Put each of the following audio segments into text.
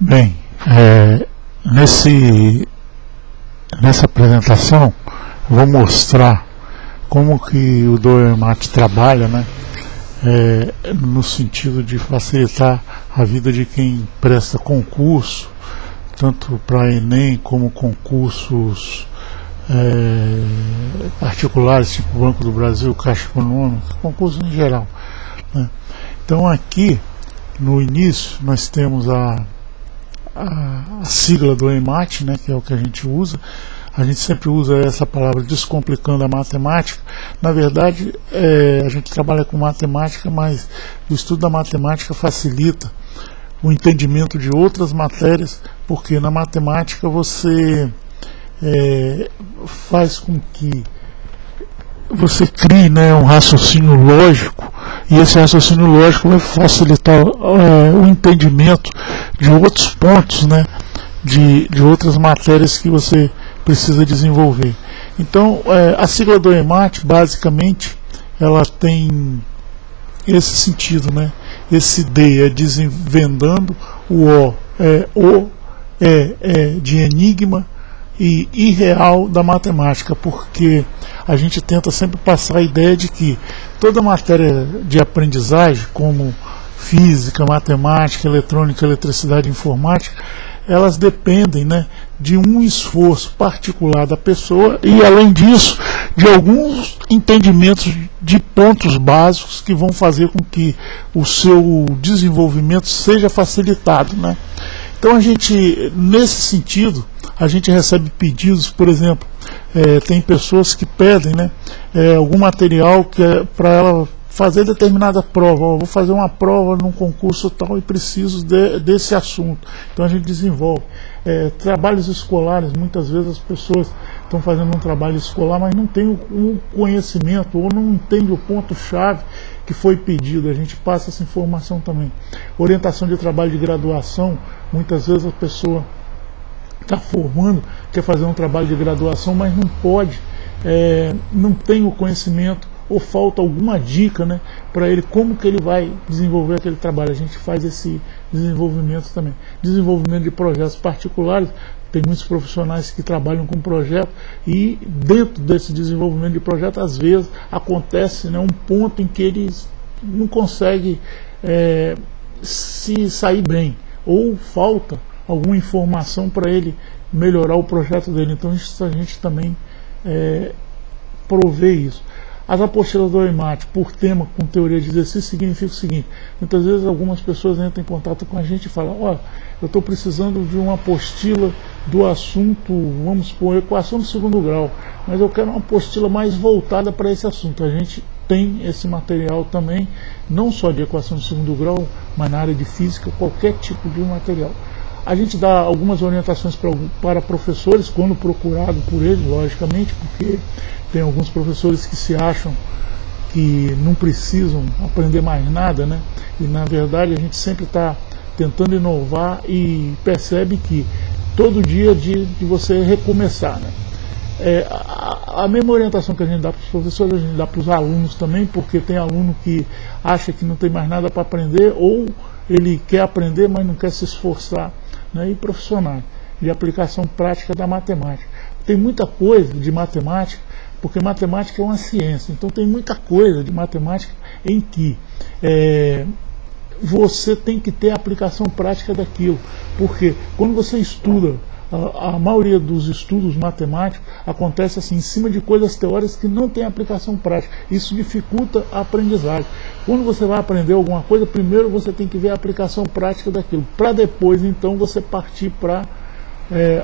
Bem, nessa apresentação eu vou mostrar como que o DOE-MAT trabalha, né, no sentido de facilitar a vida de quem presta concurso, tanto para Enem como concursos particulares, tipo Banco do Brasil, Caixa Econômica, concursos em geral, né. Então aqui, no início, nós temos a sigla do EMAT, né, que é o que a gente usa. A gente sempre usa essa palavra descomplicando a matemática. Na verdade, a gente trabalha com matemática, mas o estudo da matemática facilita o entendimento de outras matérias, porque na matemática você faz com que você crie, né, um raciocínio lógico, e esse raciocínio lógico vai facilitar o entendimento de outros pontos, né, de outras matérias que você precisa desenvolver. Então, a sigla do EMAT, basicamente, ela tem esse sentido, né? Esse D é desvendando, o é de enigma, e irreal da matemática, porque a gente tenta sempre passar a ideia de que toda matéria de aprendizagem, como física, matemática, eletrônica, eletricidade e informática, elas dependem, né, de um esforço particular da pessoa e, além disso, de alguns entendimentos de pontos básicos que vão fazer com que o seu desenvolvimento seja facilitado, né? Então a gente, nesse sentido, a gente recebe pedidos, por exemplo, tem pessoas que pedem, né, algum material que é para ela fazer determinada prova. Vou fazer uma prova num concurso tal e preciso desse assunto. Então a gente desenvolve. Trabalhos escolares, muitas vezes as pessoas estão fazendo um trabalho escolar, mas não tem o conhecimento ou não entende o ponto-chave que foi pedido. A gente passa essa informação também. Orientação de trabalho de graduação, muitas vezes a pessoa está formando, quer fazer um trabalho de graduação, mas não pode, não tem o conhecimento, ou falta alguma dica, né, para ele, como que ele vai desenvolver aquele trabalho. A gente faz esse desenvolvimento também. Desenvolvimento de projetos particulares, tem muitos profissionais que trabalham com projeto, e dentro desse desenvolvimento de projeto, às vezes, acontece, né, um ponto em que eles não conseguem se sair bem, ou falta alguma informação para ele melhorar o projeto dele. Então isso a gente também provê isso. As apostilas do EMAT por tema com teoria de exercício significa o seguinte: muitas vezes algumas pessoas entram em contato com a gente e falam: olha, eu estou precisando de uma apostila do assunto, vamos supor, equação do segundo grau, mas eu quero uma apostila mais voltada para esse assunto. A gente tem esse material também, não só de equação do segundo grau, mas na área de física, qualquer tipo de material. A gente dá algumas orientações para professores, quando procurado por eles, logicamente, porque tem alguns professores que se acham que não precisam aprender mais nada, né? E na verdade a gente sempre está tentando inovar e percebe que todo dia é dia de você recomeçar, né? A mesma orientação que a gente dá para os professores, a gente dá para os alunos também, porque tem aluno que acha que não tem mais nada para aprender, ou ele quer aprender, mas não quer se esforçar, né? E profissionais de aplicação prática da matemática. Tem muita coisa de matemática, porque matemática é uma ciência, então tem muita coisa de matemática em que você tem que ter a aplicação prática daquilo, porque quando você estuda, a maioria dos estudos matemáticos acontece assim, em cima de coisas teóricas que não tem aplicação prática. Isso dificulta a aprendizagem. Quando você vai aprender alguma coisa, primeiro você tem que ver a aplicação prática daquilo, para depois então você partir para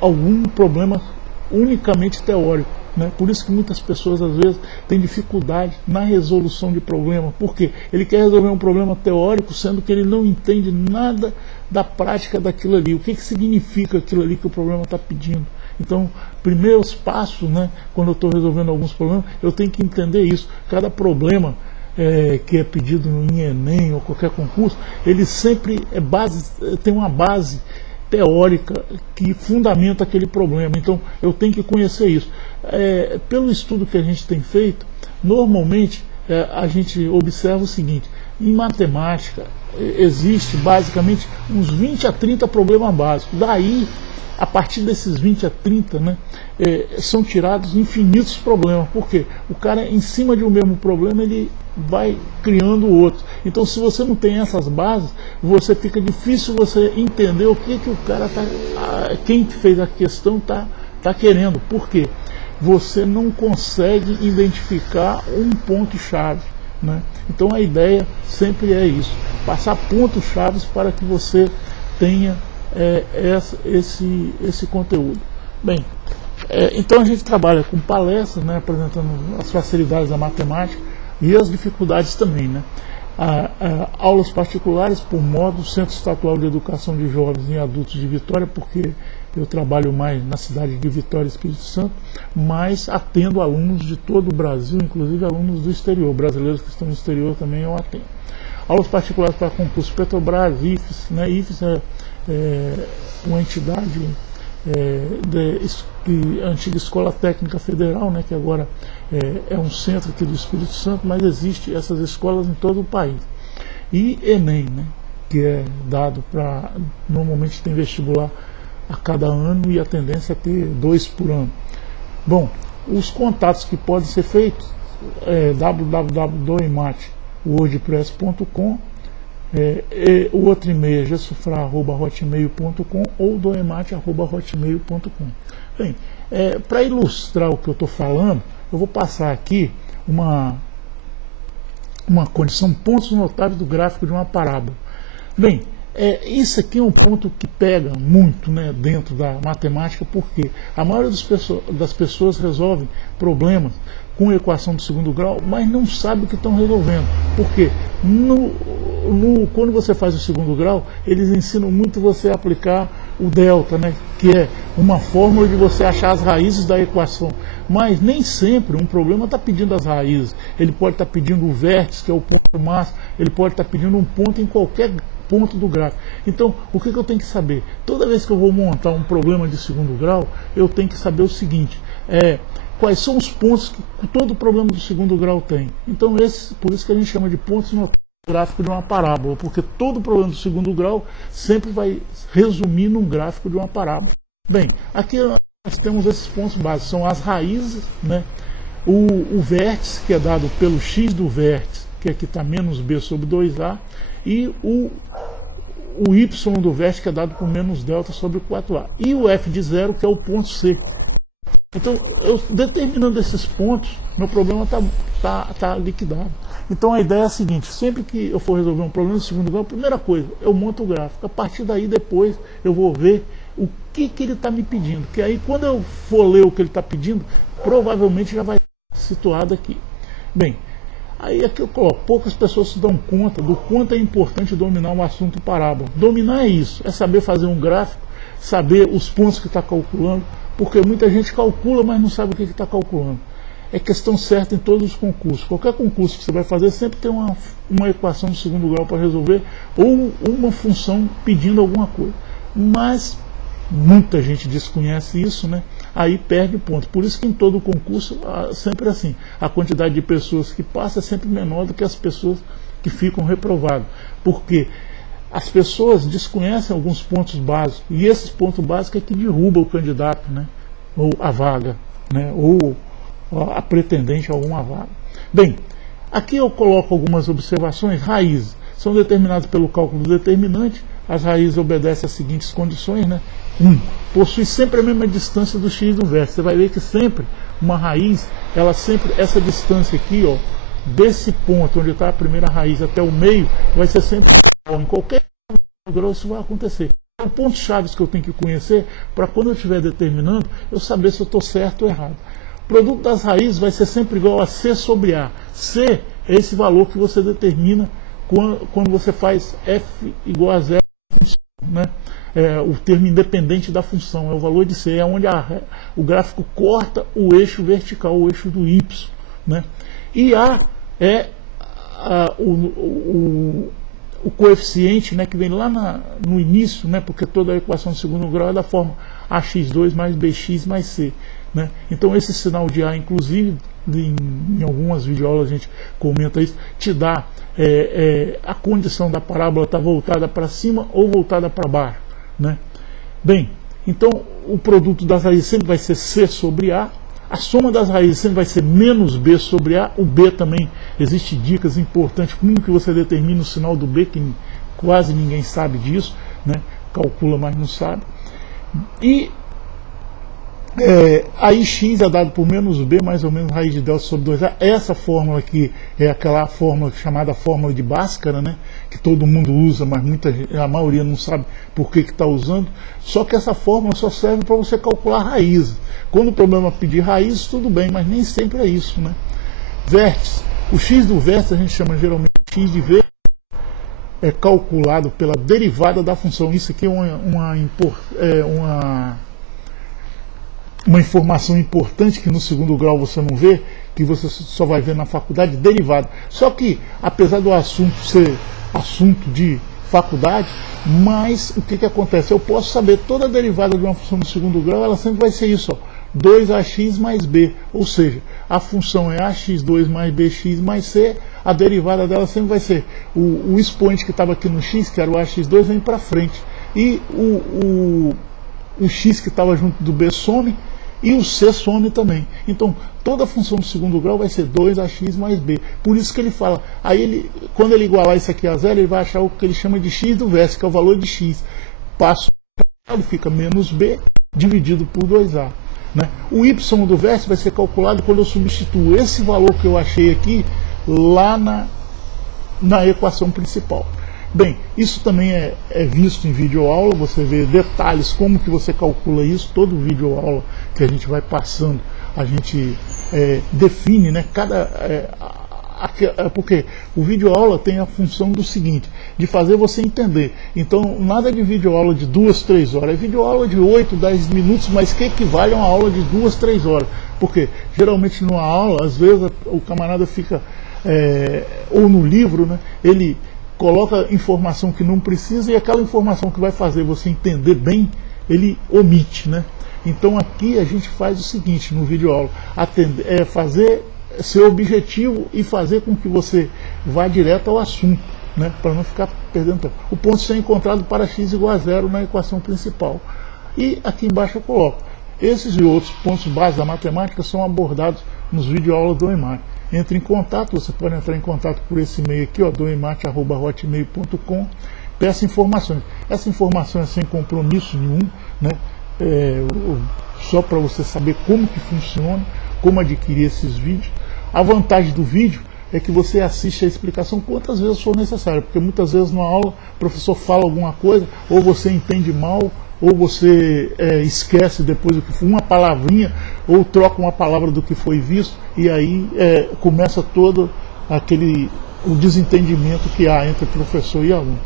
algum problema unicamente teórico, né? Por isso que muitas pessoas às vezes têm dificuldade na resolução de problema, porque ele quer resolver um problema teórico, sendo que ele não entende nada da prática daquilo ali, o que significa aquilo ali que o problema está pedindo. Então, primeiros passos, né, quando eu estou resolvendo alguns problemas, eu tenho que entender isso. Cada problema que é pedido em Enem ou qualquer concurso, ele sempre tem uma base teórica que fundamenta aquele problema. Então eu tenho que conhecer isso. Pelo estudo que a gente tem feito, normalmente a gente observa o seguinte: Em matemática, existe basicamente uns 20 a 30 problemas básicos. Daí, a partir desses 20 a 30, né, são tirados infinitos problemas. Por quê? O cara, em cima de um mesmo problema, ele vai criando outro. Então, se você não tem essas bases, fica difícil você entender o que o cara quem fez a questão tá querendo. Por quê? Você não consegue identificar um ponto-chave, né? Então a ideia sempre é isso, passar pontos-chave para que você tenha esse conteúdo. Bem, então a gente trabalha com palestras, né, apresentando as facilidades da matemática e as dificuldades também, né? Aulas particulares por modo Centro Estadual de Educação de Jovens e Adultos de Vitória, porque eu trabalho mais na cidade de Vitória, Espírito Santo, mas atendo alunos de todo o Brasil, inclusive alunos do exterior, brasileiros que estão no exterior também eu atendo. Aulas particulares para concurso Petrobras, IFES, né? IFES é uma entidade antiga Escola Técnica Federal, né, que agora é um centro aqui do Espírito Santo, mas existe essas escolas em todo o país. E Enem, né, que é dado para, normalmente tem vestibular a cada ano e a tendência é ter 2 por ano. Bom, os contatos que podem ser feitos é www.doemate.wordpress.com, o outro e-mail é gesufra@hotmail.com ou doemate@hotmail.com. Bem, para ilustrar o que eu estou falando, eu vou passar aqui uma condição, pontos notáveis do gráfico de uma parábola. Bem, isso aqui é um ponto que pega muito, né, dentro da matemática, porque a maioria das pessoas resolve problemas com equação do segundo grau, mas não sabe o que estão resolvendo. Porque quando você faz o segundo grau, eles ensinam muito você a aplicar o delta, né, que é uma fórmula de você achar as raízes da equação. Mas nem sempre um problema está pedindo as raízes. Ele pode estar pedindo o vértice, que é o ponto máximo, ele pode estar pedindo um ponto em qualquer ponto do gráfico. Então, o que eu tenho que saber? Toda vez que eu vou montar um problema de segundo grau, eu tenho que saber o seguinte, quais são os pontos que todo problema do segundo grau tem. Então, por isso que a gente chama de pontos no gráfico de uma parábola, porque todo problema do segundo grau sempre vai resumir num gráfico de uma parábola. Bem, aqui nós temos esses pontos básicos, são as raízes, né? O vértice, que é dado pelo x do vértice, que aqui está menos b sobre 2a, e o y do vértice, que é dado por menos delta sobre 4a. E o f de 0, que é o ponto C. Então, eu determinando esses pontos, meu problema está liquidado. Então, a ideia é a seguinte, sempre que eu for resolver um problema de segundo grau, a primeira coisa, eu monto o gráfico. A partir daí, depois, eu vou ver o que ele está me pedindo. Que aí, quando eu for ler o que ele está pedindo, provavelmente já vai estar situado aqui. Bem, aí aqui eu coloco, poucas pessoas se dão conta do quanto é importante dominar um assunto parábola. Dominar é isso, é saber fazer um gráfico, saber os pontos que está calculando, porque muita gente calcula, mas não sabe o que está calculando. É questão certa em todos os concursos. Qualquer concurso que você vai fazer sempre tem uma equação de segundo grau para resolver, ou uma função pedindo alguma coisa. Mas muita gente desconhece isso, né? Aí perde ponto. Por isso que em todo concurso, sempre assim, a quantidade de pessoas que passa é sempre menor do que as pessoas que ficam reprovadas. Porque as pessoas desconhecem alguns pontos básicos, e esses pontos básicos é que derruba o candidato, né? Ou a vaga, né? Ou a pretendente a alguma vaga. Bem, aqui eu coloco algumas observações. Raízes são determinadas pelo cálculo do determinante. As raízes obedecem às seguintes condições, né? 1. Possui sempre a mesma distância do x do vértice. Você vai ver que sempre uma raiz, essa distância aqui, ó, desse ponto onde está a primeira raiz até o meio, vai ser sempre igual. Em qualquer grau isso vai acontecer. São pontos chaves que eu tenho que conhecer para quando eu estiver determinando, eu saber se eu estou certo ou errado. O produto das raízes vai ser sempre igual a C sobre A. C é esse valor que você determina quando você faz f igual a 0, né? O termo independente da função, é o valor de C, é onde o gráfico corta o eixo vertical, o eixo do Y, né? E A é o coeficiente, né, que vem lá no início, né, porque toda a equação de segundo grau é da forma ax2 mais bx mais c. Né? Então esse sinal de A, inclusive, em algumas videoaulas a gente comenta isso, te dá a condição da parábola estar voltada para cima ou voltada para baixo, né? Bem, então o produto das raízes sempre vai ser C sobre A, a soma das raízes sempre vai ser menos B sobre A, o B também, existem dicas importantes, como que você determina o sinal do B, que quase ninguém sabe disso, né? Calcula, mas não sabe. E aí x é dado por menos b mais ou menos raiz de delta sobre 2a. Essa fórmula aqui é aquela fórmula chamada fórmula de Bhaskara, né? Que todo mundo usa, mas a maioria não sabe por que está usando. Só que essa fórmula só serve para você calcular raízes. Quando o problema pedir raízes, tudo bem, mas nem sempre é isso, né? Vértice. O x do vértice a gente chama geralmente x de v, é calculado pela derivada da função. Isso aqui é uma informação importante que no segundo grau você não vê, que você só vai ver na faculdade, derivada. Só que, apesar do assunto ser assunto de faculdade, mas o que acontece? Eu posso saber toda a derivada de uma função no segundo grau, ela sempre vai ser isso, ó, 2ax mais b, ou seja, a função é ax2 mais bx mais c, a derivada dela sempre vai ser o expoente que estava aqui no x, que era o ax2, vem para frente, e o x que estava junto do b some, e o c some também. Então, toda a função do segundo grau vai ser 2ax mais b. Por isso que ele fala, aí quando ele igualar isso aqui a zero, ele vai achar o que ele chama de x do vértice, que é o valor de x. Passa o lado, fica menos b, dividido por 2a. Né? O y do vértice vai ser calculado quando eu substituo esse valor que eu achei aqui lá na equação principal. Bem, isso também é visto em videoaula, você vê detalhes como que você calcula isso, todo videoaula que a gente vai passando, a gente define, né, porque o videoaula tem a função do seguinte, de fazer você entender. Então, nada de videoaula de 2, 3 horas, é videoaula de 8, 10 minutos, mas que equivale a uma aula de 2, 3 horas. Porque, geralmente, numa aula, às vezes, o camarada fica, ou no livro, né, ele coloca informação que não precisa e aquela informação que vai fazer você entender bem, ele omite, né? Então, aqui a gente faz o seguinte, no videoaula, fazer seu objetivo e fazer com que você vá direto ao assunto, né, para não ficar perdendo tempo. O ponto ser encontrado para x igual a zero na equação principal. E aqui embaixo eu coloco. Esses e outros pontos básicos da matemática são abordados nos videoaulas do EMAT. Entre em contato, você pode entrar em contato por esse e-mail aqui, ó, doemat@hotmail.com, peça informações. Essa informação é sem compromisso nenhum, né, só para você saber como que funciona, como adquirir esses vídeos. A vantagem do vídeo é que você assiste a explicação quantas vezes for necessário, porque muitas vezes na aula o professor fala alguma coisa, ou você entende mal, ou você esquece depois do que foi uma palavrinha, ou troca uma palavra do que foi visto, e aí começa todo o desentendimento que há entre professor e aluno.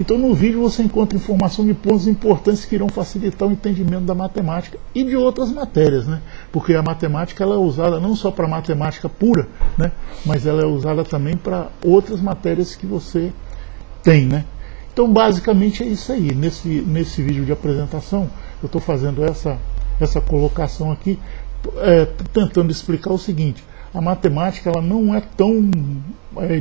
Então no vídeo você encontra informação de pontos importantes que irão facilitar o entendimento da matemática e de outras matérias, né? Porque a matemática ela é usada não só para matemática pura, né? Mas ela é usada também para outras matérias que você tem, né? Então basicamente é isso aí. Nesse vídeo de apresentação eu estou fazendo essa colocação aqui, tentando explicar o seguinte: a matemática ela não é tão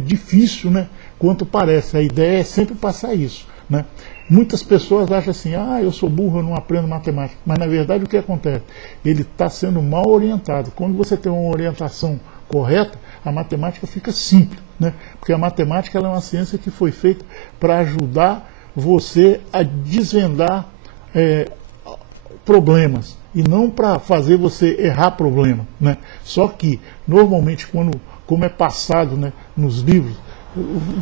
difícil, né, quanto parece. A ideia é sempre passar isso, né? Muitas pessoas acham assim, eu sou burro, eu não aprendo matemática. Mas na verdade o que acontece? Ele está sendo mal orientado. Quando você tem uma orientação correta, a matemática fica simples, né? Porque a matemática ela é uma ciência que foi feita para ajudar você a desvendar problemas, e não para fazer você errar problema, né? Só que, normalmente, como é passado, né, nos livros,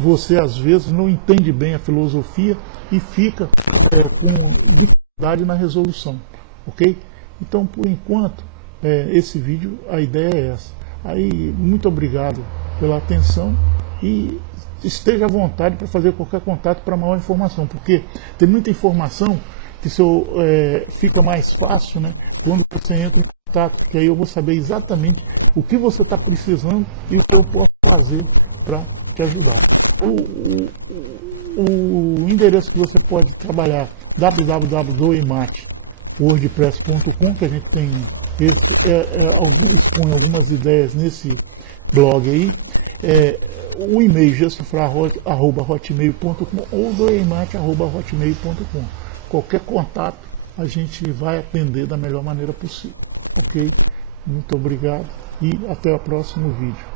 você às vezes não entende bem a filosofia e fica com dificuldade na resolução, ok? Então, por enquanto, esse vídeo, a ideia é essa. Aí, muito obrigado pela atenção e esteja à vontade para fazer qualquer contato para maior informação, porque tem muita informação que fica mais fácil, né, quando você entra em contato, que aí eu vou saber exatamente o que você está precisando e o que eu posso fazer para te ajudar. O endereço que você pode trabalhar, www.doemat, wordpress.com, que a gente tem expõe algumas ideias nesse blog aí. O e-mail gestofra@hotmail.com ou doemate@hotmail.com. Qualquer contato a gente vai atender da melhor maneira possível. Ok? Muito obrigado e até o próximo vídeo.